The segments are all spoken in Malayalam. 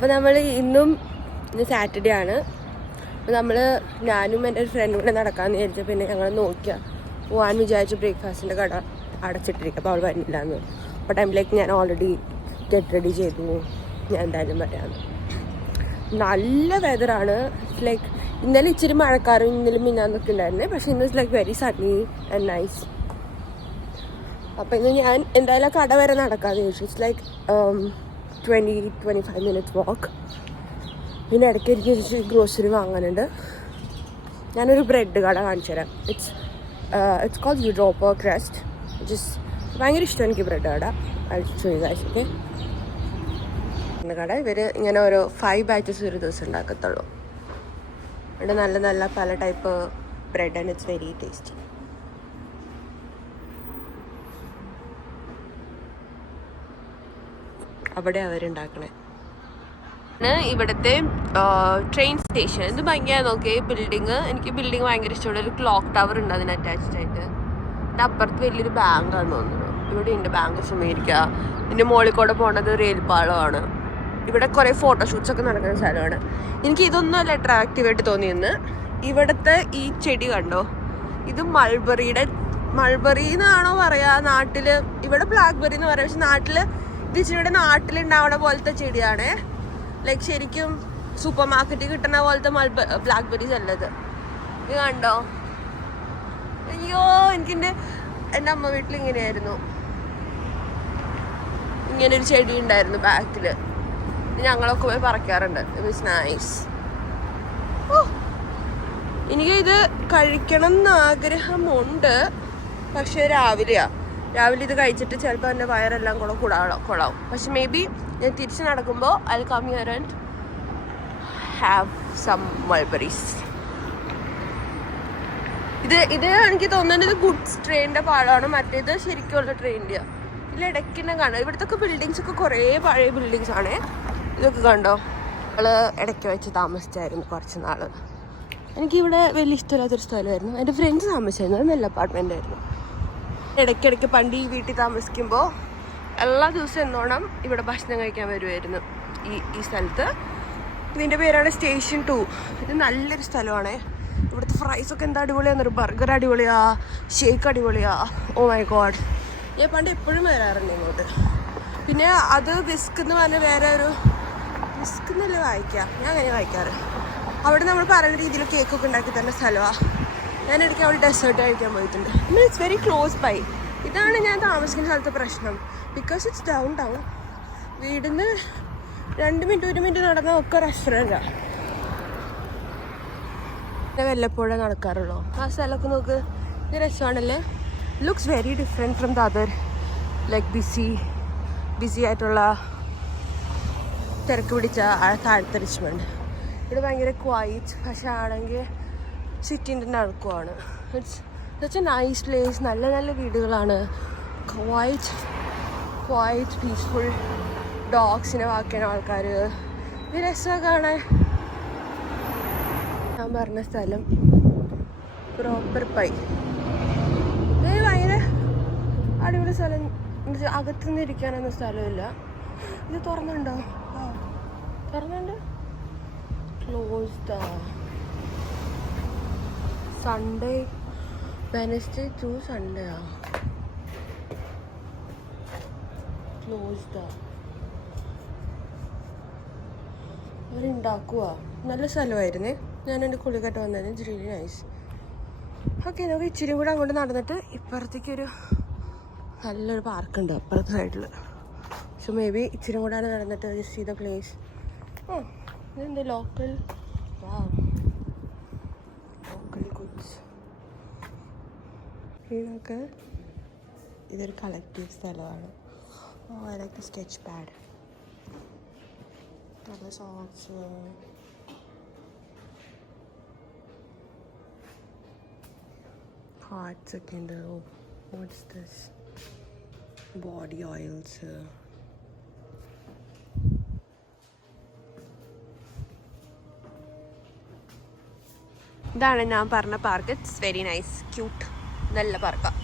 അപ്പോൾ നമ്മൾ ഇന്ന് സാറ്റർഡേ ആണ്. അപ്പോൾ ഞാനും എൻ്റെ ഒരു ഫ്രണ്ടും കൂടെ നടക്കാമെന്ന് വിചാരിച്ചു. പിന്നെ ഞങ്ങൾ പോകാൻ വിചാരിച്ചു. ബ്രേക്ക്ഫാസ്റ്റിൻ്റെ കട അടച്ചിട്ടിരിക്കും, അപ്പോൾ അവൾ വരുന്നില്ല എന്ന്. അപ്പോൾ ടൈമിലേക്ക് ഞാൻ ഓൾറെഡി ഗെറ്റ് റെഡി ചെയ്തു. ഞാൻ എന്തായാലും വരാമെന്ന്. നല്ല വെതറാണ്. ഇറ്റ്സ് ലൈക്ക് ഇന്നലെ ഇച്ചിരി മഴക്കാരും ഇന്നലെ മിന്നാന്നൊക്കെ ഉണ്ടായിരുന്നേ, പക്ഷേ ഇന്ന് it's like very Sunny and nice. അപ്പോൾ ഇന്ന് ഞാൻ എന്തായാലും കട വരെ നടക്കാമെന്ന് ചോദിച്ചു. ഇറ്റ്സ് ലൈക്ക് 20-25 minutes വാക്ക്. പിന്നെ ഇടയ്ക്ക് എനിക്ക് ഗ്രോസറി വാങ്ങാനുണ്ട്. ഞാനൊരു ബ്രെഡ് കട കാണിച്ചു തരാം. It's called Europa crust. ഭയങ്കര ഇഷ്ടം എനിക്ക് ബ്രെഡ് കട. ഓക്കെ, കട ഇവർ ഇങ്ങനെ ഓരോ 5 ബാച്ചസ് ഒരു ദിവസം ഉണ്ടാക്കത്തുള്ളൂ. ഇവിടെ നല്ല നല്ല പല type bread and it's very tasty. അവിടെ അവരുണ്ടാക്കണേ. ഇവിടുത്തെ ട്രെയിൻ സ്റ്റേഷൻ ഇത് ഭയങ്കര നോക്കി ബിൽഡിങ്. എനിക്ക് ബിൽഡിങ് ഭയങ്കര ഇഷ്ടമുള്ള ഒരു ക്ലോക്ക് ടവർ ഉണ്ട് അതിന് അറ്റാച്ച്ഡ് ആയിട്ട്. ഇതിൻ്റെ അപ്പുറത്ത് വലിയൊരു ബാങ്കാണെന്ന് തോന്നുന്നു. ഇവിടെ ഉണ്ട് ബാങ്ക് ഓഫ് അമേരിക്ക. ഇതിൻ്റെ മുകളിൽ കൂടെ പോണത് റെയിൽപാളമാണ്. ഇവിടെ കുറേ ഫോട്ടോഷൂട്ട്സ് ഒക്കെ നടക്കുന്ന സ്ഥലമാണ്. എനിക്ക് ഇതൊന്നും അല്ല അട്രാക്റ്റീവായിട്ട് തോന്നിയെന്ന്. ഇവിടുത്തെ ഈ ചെടി കണ്ടോ, ഇത് മൾബറി എന്നാണോ പറയാ നാട്ടിൽ. ഇവിടെ ബ്ലാക്ക്ബെറി എന്ന് പറയാം, പക്ഷെ നാട്ടിൽ ഇത് ഇച്ചിരി നാട്ടിലുണ്ടാവണ പോലത്തെ ചെടിയാണ്. ലൈക്ക് ശരിക്കും സൂപ്പർ മാർക്കറ്റിൽ കിട്ടുന്ന പോലത്തെ ബ്ലാക്ക്ബെറീസ് അല്ലത്. ഇത് കണ്ടോ? അയ്യോ, എൻ്റെ അമ്മ വീട്ടിൽ ഇങ്ങനെയായിരുന്നു. ഇങ്ങനൊരു ചെടി ഉണ്ടായിരുന്നു ബാക്കിൽ. ഞങ്ങളൊക്കെ പോയി പറിക്കാറുണ്ട്. It was nice. എനിക്ക് ഇത് കഴിക്കണം എന്ന് ആഗ്രഹമുണ്ട്, പക്ഷെ രാവിലെ ഇത് കഴിച്ചിട്ട് ചിലപ്പോൾ എൻ്റെ വയറെല്ലാം കൂടെ കൊള്ളാവും. പക്ഷെ മേ ബി ഞാൻ തിരിച്ച് നടക്കുമ്പോൾ I will come here and have some mulberries. ഇത് എനിക്ക് തോന്നുന്നത് ഇത് ഗുഡ്സ് ട്രെയിനിൻ്റെ പാളമാണ്. മറ്റേത് ശരിക്കുള്ള ട്രെയിനിൻ്റെ. ഇതിൽ ഇടയ്ക്ക് തന്നെ കാണാം. ഇവിടുത്തെ ബിൽഡിങ്സ് ഒക്കെ കുറേ പഴയ ബിൽഡിങ്സ് ആണ്. ഇതൊക്കെ കണ്ടോ? ഞങ്ങൾ ഇടയ്ക്ക് വെച്ച് താമസിച്ചായിരുന്നു കുറച്ച് നാൾ. എനിക്കിവിടെ വലിയ ഇഷ്ടമില്ലാത്തൊരു സ്ഥലമായിരുന്നു. എൻ്റെ ഫ്രണ്ട്സ് താമസിച്ചായിരുന്നു. അത് നല്ല അപ്പാർട്ട്മെൻ്റ് ആയിരുന്നു. ഇടയ്ക്കിടയ്ക്ക് പണ്ട് ഈ വീട്ടിൽ താമസിക്കുമ്പോൾ എല്ലാ ദിവസവും എന്നോണം ഇവിടെ ഭക്ഷണം കഴിക്കാൻ വരുമായിരുന്നു ഈ സ്ഥലത്ത്. ഇതിൻ്റെ പേരാണ് സ്റ്റേഷൻ 2. ഇത് നല്ലൊരു സ്ഥലമാണ്. ഇവിടുത്തെ ഫ്രൈസൊക്കെ എന്താ അടിപൊളിയാണെന്നൊരു ബർഗർ അടിപൊളിയാ, ഷേക്ക് അടിപൊളിയാ. ഓ മൈ ഗോഡ്, ഞാൻ പണ്ട് എപ്പോഴും വരാറുണ്ട് ഇങ്ങോട്ട്. പിന്നെ അത് വിസ്ക് എന്ന് പറഞ്ഞാൽ വേറെ ഒരു വിസ്ക് എന്നല്ലേ വായിക്കുക, ഞാൻ അങ്ങനെ വായിക്കാറ്. അവിടെ നമ്മൾ പറയുന്ന രീതിയിൽ കേക്കൊക്കെ ഉണ്ടാക്കി തരുന്ന സ്ഥലമാണ്. ഞാനിടയ്ക്ക് അവിടെ ഡെസേർട്ട് കഴിക്കാൻ പോയിട്ടുണ്ട്. It's very close by. ഇതാണ് ഞാൻ താമസിക്കുന്ന സ്ഥലത്തെ പ്രശ്നം. Because it's downtown. വീടിന് 2 മിനിറ്റ് 1 മിനിറ്റ് നടന്നാൽ ഒക്കെ റെസ്റ്റോറൻറ്റാണ്. ഞാൻ വല്ലപ്പോഴേ നടക്കാറുള്ളൂ. ആ സ്ഥലമൊക്കെ നോക്ക്, ഇത് രസമാണല്ലേ. Looks very different from the other like busy ആയിട്ടുള്ള തിരക്ക് പിടിച്ച താഴത്തെ റിച്ച്മണ്ട്. ഇവിടെ ഭയങ്കര ക്വൈറ്റ്, പക്ഷെ ആണെങ്കിൽ സിറ്റിൻ്റെ നടക്കുവാണ്. It's a nice place. നല്ല നല്ല വീടുകളാണ്. Quite peaceful. ഡോഗ്സിനെ വാക്കുന്ന ആൾക്കാർ. ഇത് രസമൊക്കെ കാണാൻ. ഞാൻ പറഞ്ഞ സ്ഥലം പ്രോപ്പർ പൈ. ഇത് ഭയങ്കര അടിപൊളി സ്ഥലം. അകത്തുനിന്ന് ഇരിക്കാനൊന്നും സ്ഥലമില്ല. ഇത് തുറന്നുണ്ടോ? തുറന്നുണ്ട്. Closed. Sunday, Wednesday to Sunday closed. അവരുണ്ടാക്കുക. നല്ല സ്ഥലമായിരുന്നേ. ഞാൻ എൻ്റെ കുളിക്കട്ട് വന്നായിരുന്നു. It's really nice. ഓക്കെ, നമുക്ക് ഇച്ചിരി കൂടെ അങ്ങോട്ട് നടന്നിട്ട് ഇപ്പുറത്തേക്കൊരു നല്ലൊരു പാർക്കുണ്ട് അപ്പുറത്തെ സൈഡിൽ. സോ മേ ബി ഇച്ചിരി കൂടെ നടന്നിട്ട് ജസ്റ്റ് സീ ദ പ്ലേസ്. ഇതെന്ത് ലോക്കൽ ഗുഡ്സ്. ഇതൊക്കെ ഇതൊരു കളക്റ്റീവ് സ്ഥലമാണ്. I like the sketch pad. നല്ല സോങ്സ്, ഹാർട്സ് ഒക്കെ ഉണ്ട്. What's this? Body oils. ഇതാണ് ഞാൻ പറഞ്ഞ park. It's very nice, cute, നല്ല പാർക്കാണ്.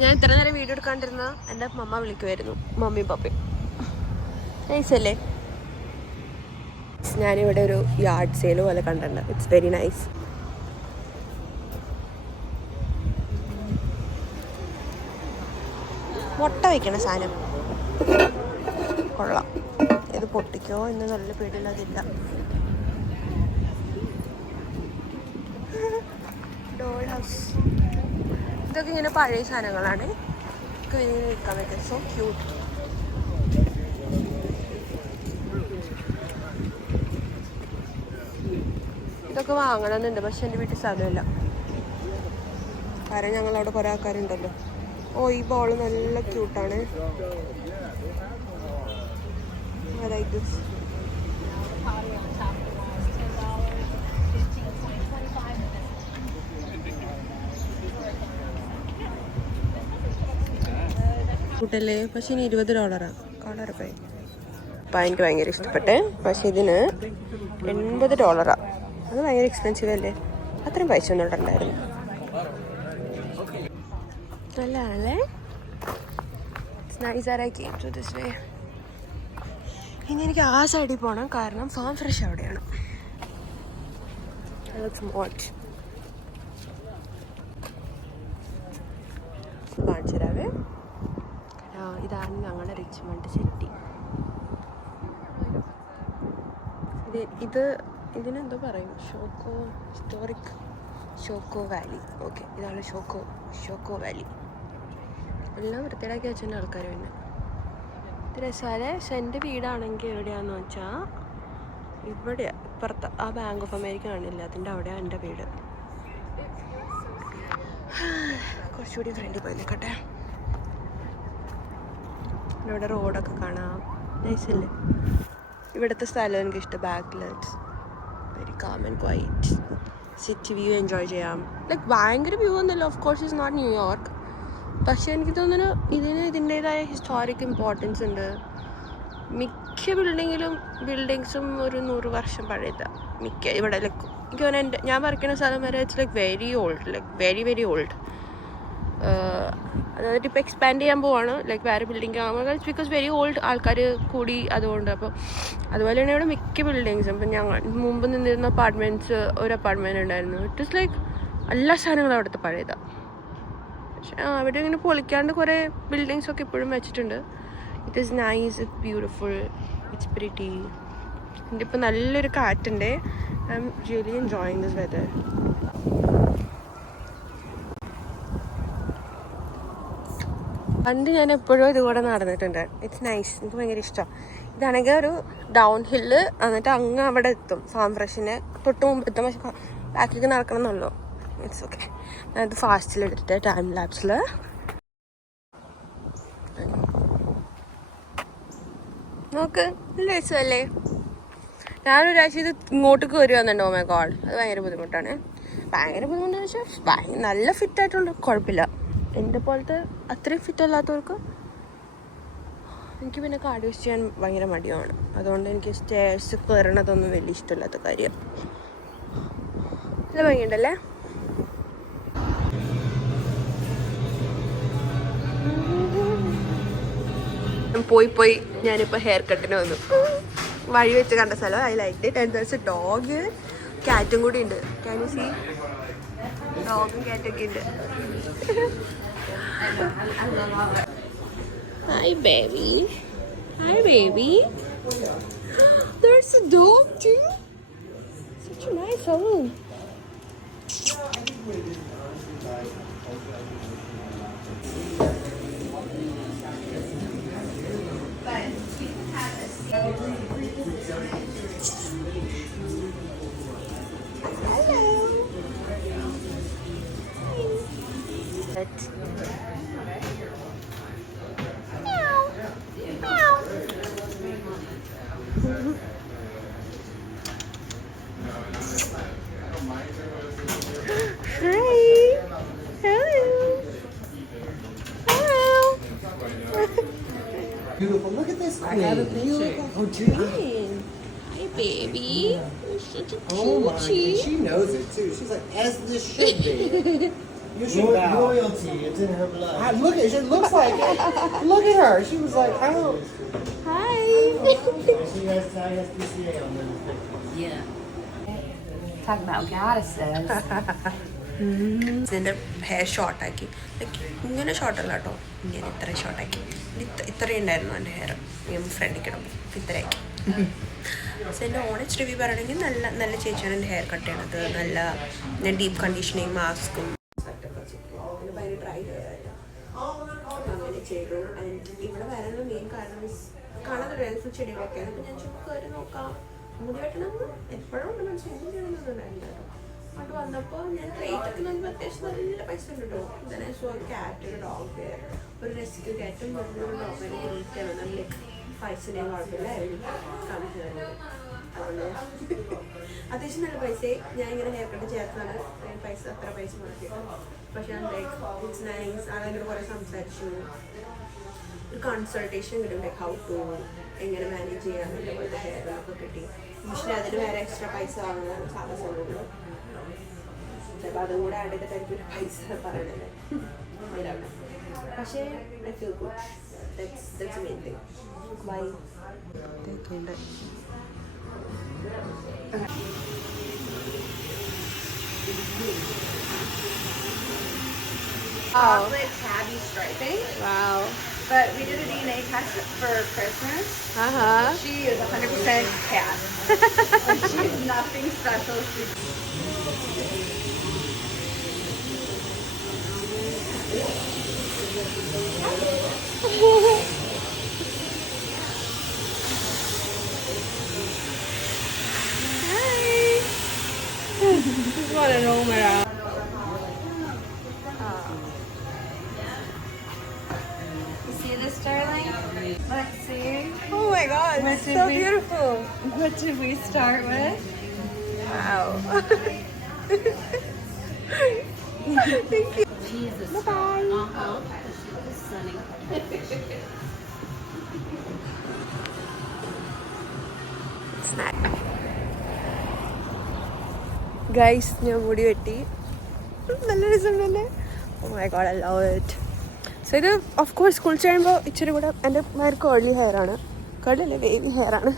ഞാൻ ഇത്ര നേരം വീഡിയോ എടുക്കാണ്ടിരുന്ന എൻ്റെ മമ്മ വിളിക്കുമായിരുന്നു. മമ്മിയും പപ്പയും. നൈസ് അല്ലേ? ഞാനിവിടെ ഒരു യാർഡ് സെയിൽ പോലെ കണ്ടിട്ടുണ്ട്. It's very nice. മുട്ട വയ്ക്കണ സാധനം കൊള്ളാം. ഇത് പൊട്ടിക്കോ എന്ന് നല്ല പേടിയുള്ളതില്ല. ഡോൾ ഹൗസ് ഇതൊക്കെ ഇങ്ങനെ പഴയ സാധനങ്ങളാണ്. ഇങ്ങനെ നിൽക്കാൻ പറ്റും. So cute. ഇതൊക്കെ വാങ്ങണമെന്നുണ്ട്, പക്ഷെ എൻ്റെ വീട്ടിൽ സ്ഥലമില്ല. കാരണം ഞങ്ങളവിടെ കുറേ ആൾക്കാരുണ്ടല്ലോ. ഓ, ഈ ബോൾ നല്ല ക്യൂട്ടാണ്. കൂട്ടല്ലേ, പക്ഷെ ഇനി $20 കളറൊക്കെ. അപ്പം എനിക്ക് ഭയങ്കര ഇഷ്ടപ്പെട്ടെ. പക്ഷെ ഇതിന് $80. അത് ഭയങ്കര എക്സ്പെൻസീവ് അല്ലേ? അത്രയും പൈസ ഒന്നും ഉണ്ടായിരുന്നു. നല്ലതാണല്ലേ? ഇനി എനിക്ക് ആ സൈഡിൽ പോകണം, കാരണം ഫാം ഫ്രഷ് അവിടെയാണ്. കാണിച്ചു തരാവേ. ഇതാണ് ഞങ്ങളുടെ റിച്ച്മണ്ട് സിറ്റി. ഇതിനെന്തോ പറയും, ഷോക്കോ വാലി. ഓക്കെ, ഇതാണ് ഷോക്കോ വാലി. എല്ലാം വൃത്തിയാക്കി വെച്ചിട്ടുണ്ട് ആൾക്കാർ. പിന്നെ ഇത് രസാലെ. എൻ്റെ വീടാണെങ്കിൽ എവിടെയാണെന്ന് വെച്ചാൽ ഇവിടെ ഇപ്പുറത്ത് ആ ബാങ്ക് ഓഫ് അമേരിക്ക കാണില്ല, അതിൻ്റെ അവിടെയാണ് എൻ്റെ വീട്. കുറച്ചുകൂടി ഫ്രണ്ടിൽ പോയി നിൽക്കട്ടെ. ഇവിടെ റോഡൊക്കെ കാണാം. നൈസല്ലേ? ഇവിടുത്തെ സ്ഥലം എനിക്കിഷ്ടം. ബാക്ക്ലെറ്റ്സ് very calm and quiet. City view enjoy ചെയ്യാം. ലൈക്ക് ഭയങ്കര വ്യൂ ഒന്നുമില്ല. Of course it's not New York. പക്ഷെ എനിക്ക് തോന്നുന്നു ഇതിൻ്റേതായ ഹിസ്റ്റോറിക് ഇമ്പോർട്ടൻസ് ഉണ്ട്. മിക്ക ബിൽഡിങ്സും ഒരു 100 വർഷം പഴയതാണ്. ഇവിടെ ലൈക്ക് എനിക്ക് തോന്നുന്നു ഞാൻ പഠിക്കുന്ന സ്ഥലം വരെ it's like very old, like very very old. അതായത് ഇപ്പോൾ എക്സ്പാൻഡ് ചെയ്യാൻ പോവാണ്, ലൈക്ക് വേറെ ബിൽഡിംഗ് ആകുമ്പോൾ. ബിക്കോസ് വെരി ഓൾഡ് ആൾക്കാർ കൂടി അതുകൊണ്ട്. അപ്പോൾ അതുപോലെ തന്നെ ഇവിടെ മിക്ക ബിൽഡിങ്സും. ഇപ്പം ഞങ്ങൾ മുമ്പ് നിന്നിരുന്ന ഒരു അപ്പാർട്ട്മെൻറ്റ് ഉണ്ടായിരുന്നു. ഇറ്റ് ഇസ് ലൈക്ക് എല്ലാ സാധനങ്ങളും അവിടുത്തെ പഴയതാണ്. പക്ഷെ അവിടെ ഇങ്ങനെ പൊളിക്കാണ്ട് കുറേ ബിൽഡിങ്സൊക്കെ ഇപ്പോഴും വെച്ചിട്ടുണ്ട്. It is nice, it's beautiful, it's pretty. എൻ്റെ ഇപ്പോൾ നല്ലൊരു കാറ്റുണ്ട്. I'm really enjoying this weather. പണ്ട് ഞാൻ എപ്പോഴും ഇതുകൂടെ നടന്നിട്ടുണ്ട്. ഇറ്റ്സ് നൈസ്, എനിക്ക് ഭയങ്കര ഇഷ്ടം. ഇതാണെങ്കിൽ ഒരു ഡൗൺ ഹില്ല്, എന്നിട്ട് അങ്ങ് അവിടെ എത്തും. ഫാം ഫ്രഷിന് തൊട്ട് മുമ്പ് എത്തും. പക്ഷെ ബാക്കിലേക്ക് നടക്കണം എന്നുള്ളൂ. It's okay. ഞാനത് ഫാസ്റ്റിലെടുത്തിട്ട് ടൈം ലാപ്സിൽ. നോക്ക്, നല്ല രസമല്ലേ? ഞാനൊരാഴ്ച ഇത് ഇങ്ങോട്ടേക്ക് വരുവാന്നുണ്ടോ. മൈ ഗോഡ്, അത് ഭയങ്കര ബുദ്ധിമുട്ടാണ്. ഭയങ്കര വെച്ചാൽ നല്ല ഫിറ്റായിട്ടുണ്ട്, കുഴപ്പമില്ല. എൻ്റെ പോലത്തെ അത്രയും ഫിറ്റ് അല്ലാത്തവർക്ക്. എനിക്ക് പിന്നെ കാർഡിയോ ചെയ്യാൻ ഭയങ്കര മടിയാണ്. അതുകൊണ്ട് എനിക്ക് സ്റ്റേഴ്സ് കയറണതൊന്നും വലിയ ഇഷ്ടമില്ലാത്ത കാര്യം. നല്ല ഭംഗിയുണ്ടല്ലേ? പോയി ഞാനിപ്പോൾ ഹെയർ കട്ടിന് വന്നു. വഴി വെച്ച് കണ്ട സ്ഥലം. I like it. And there's a dog, ക്യാറ്റും കൂടി ഉണ്ട്. Can you see? ഡോഗും ക്യാറ്റൊക്കെ ഉണ്ട്. Hi baby. Hi baby. There's a dog too. Such a nice home. Beautiful. Look at this. I have a picture. Oh, Jane. Hi, baby. You're such a cutie. Oh my God. She knows it too. She's like, as this should be. You should bow. Royalty. It's in her blood. Look at. She looks like it. Look at her. She was like, oh. Hi. She has ISPCA on Wednesday. Yeah. Talk about goddesses. ഇതിൻ്റെ ഹെയർ ഷോർട്ടാക്കി ലൈക്ക് ഇങ്ങനെ ഷോർട്ടല്ല കേട്ടോ, ഇങ്ങനെ ഇത്ര ഷോർട്ടാക്കി. ഇത്രയും ഉണ്ടായിരുന്നു എൻ്റെ ഹെയർ. ഞാൻ ഫ്രണ്ടിൽ കിടന്നു ഇത്രയാക്കി. സോ എൻ്റെ ഓണസ്റ്റ് റിവ്യൂ പറയണമെങ്കിൽ നല്ല നല്ല ചേച്ചിയാണ് എൻ്റെ ഹെയർ കട്ട് ചെയ്യണത്. നല്ല ഡീപ്പ് കണ്ടീഷനിങ് മാസ്കും ഭയങ്കര ഡ്രൈ ഹെയർ ആയിരുന്നു. അങ്ങനെ ചെയ്തു. ആൻഡ് ഇവിടെ വരാനുള്ള മെയിൻ കാരണം കാണാൻ കഴിയാത്ത ചെടികളൊക്കെയാണ്. അപ്പോൾ ഞാൻ ചുമ്മാ കയറി നോക്കാം, മുടി വെട്ടണം എപ്പോഴും ഉണ്ട് മനസ്സിൽ, എന്ത് ചെയ്യണമെന്നുണ്ടായിരുന്നു കേട്ടോ. അത് വന്നപ്പോൾ ഞാൻ റേറ്റൊക്കെ നോക്കുമ്പോൾ അത്യാവശ്യം നല്ല പൈസ ഉണ്ട് കേട്ടോ. തന്നെ സോ ക്യാറ്റ്, ഒരു ഡോഗ് ഹെയർ, ഒരു റെസ്ക്യൂ ക്യാറ്റും നല്ലൊരു ഡോഗിനെ കിട്ടിയാണ്. നല്ല പൈസയും കുഴപ്പമില്ലായിരുന്നു കാണിച്ചു. അതുകൊണ്ട് അത്യാവശ്യം നല്ല പൈസയായി. ഞാൻ ഇങ്ങനെ ഹെയർ കട്ട് ചേർത്താണ് പൈസ, അത്ര പൈസ മുടക്കിയത്. പക്ഷേ ഇറ്റ്സ് നൈസ്. ആളെങ്കിലും കുറേ സംസാരിച്ചു, ഒരു കൺസൾട്ടേഷൻ കിട്ടും, ലൈക്ക് ഹൗ ടു എങ്ങനെ മാനേജ് ചെയ്യാൻ പോലത്തെ ഹെയറിനൊക്കെ കിട്ടി. പക്ഷേ അതിന് വേറെ എക്സ്ട്രാ പൈസ ആവുന്നതാണ് സാധാ സമയമുള്ളൂ. ചിലപ്പോൾ അതും കൂടെ ആഡ് ചെയ്തിട്ടായിരിക്കും ഒരു പൈസ പറയണത്. പക്ഷേ I feel good. That's main thing. Bye. ഇതൊക്കെയുണ്ട്. Chocolate tabby striping. Wow. But we did a DNA test for Christmas. She is 100% cat. Like, she is nothing special. You see this, darling? Let's see. Oh my god, What it's did so we- beautiful. What did we start with? Wow. Thank you. Jesus. Bye-bye. Sunny. Guys, ഞാൻ മുടി വെട്ടി. നല്ല രസമുണ്ടല്ലേ? Oh my God, I love it. So ഇത് ഓഫ് കോഴ്സ് കുളിച്ച് കഴിയുമ്പോൾ ഇച്ചിരി കൂടെ എൻ്റെ ഭയങ്കര കേർലി ഹെയർ ആണ്. കേർലി അല്ലേ, വേവി ഹെയർ ആണ്.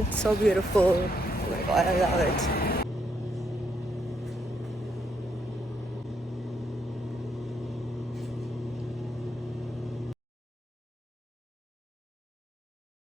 It's so beautiful. Oh my God, I love it.